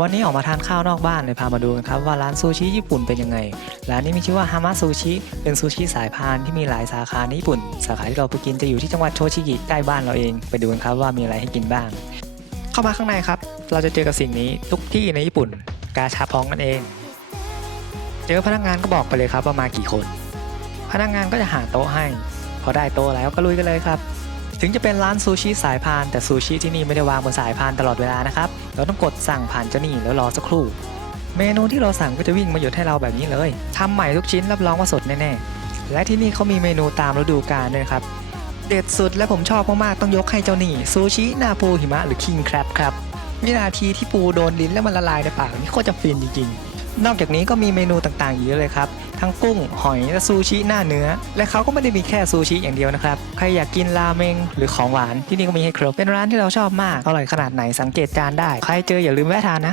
วันนี้ออกมาทานข้าวนอกบ้านเลยพามาดูกันครับว่าร้านซูชิญี่ปุ่นเป็นยังไง ร้านนี้มีชื่อว่าฮามาซูชิ เป็นซูชิสายพานที่มีหลายสาขาในญี่ปุ่น สาขาที่เราไปกินจะอยู่ที่จังหวัดโชชิกิใกล้บ้านเราเอง ไปดูกันครับว่ามีอะไรให้กินบ้าง เข้ามาข้างในครับ เราจะเจอกับสิ่งนี้ทุกที่ในญี่ปุ่น กาชาพองนั่นเอง เจอพนักงานก็บอกไปเลยครับว่ามากี่คน พนักงานก็จะหาโต๊ะให้ พอได้โต๊ะแล้วก็ลุยกันเลยครับ ถึงจะเป็นร้านซูชิสายพาน แต่ซูชิที่นี่ไม่ได้วางบนสายพานตลอดเวลานะครับ เราต้องกดสั่งผ่านเจ้านี่แล้วรอสักครู่ เมนูที่เราสั่งก็จะวิ่งมาหยุดให้เราแบบนี้เลยทำใหม่ทุกชิ้นรับรองว่าสดแน่ๆ และที่นี่เขามีเมนูตามฤดูกาลด้วยครับ เด็ดสุดและผมชอบมากๆต้องยกให้เจ้านี่ซูชิหน้าปูหิมะหรือคิงครับครับวินาทีที่ปูโดนลิ้นแล้วมันละลายในปากนี่โคตรจะฟินจริงๆ นอกจากนี้ก็มีเมนูต่างๆอีกเยอะเลยครับ ทั้งกุ้ง หอย และซูชิหน้าเนื้อ และเขาก็ไม่ได้มีแค่ซูชิอย่างเดียวนะครับ ใครอยากกินราเมงหรือของหวานที่นี่ก็มีให้ครบ เป็นร้านที่เราชอบมาก อร่อยขนาดไหนสังเกตจานได้ ใครเจออย่าลืมแวะทานนะ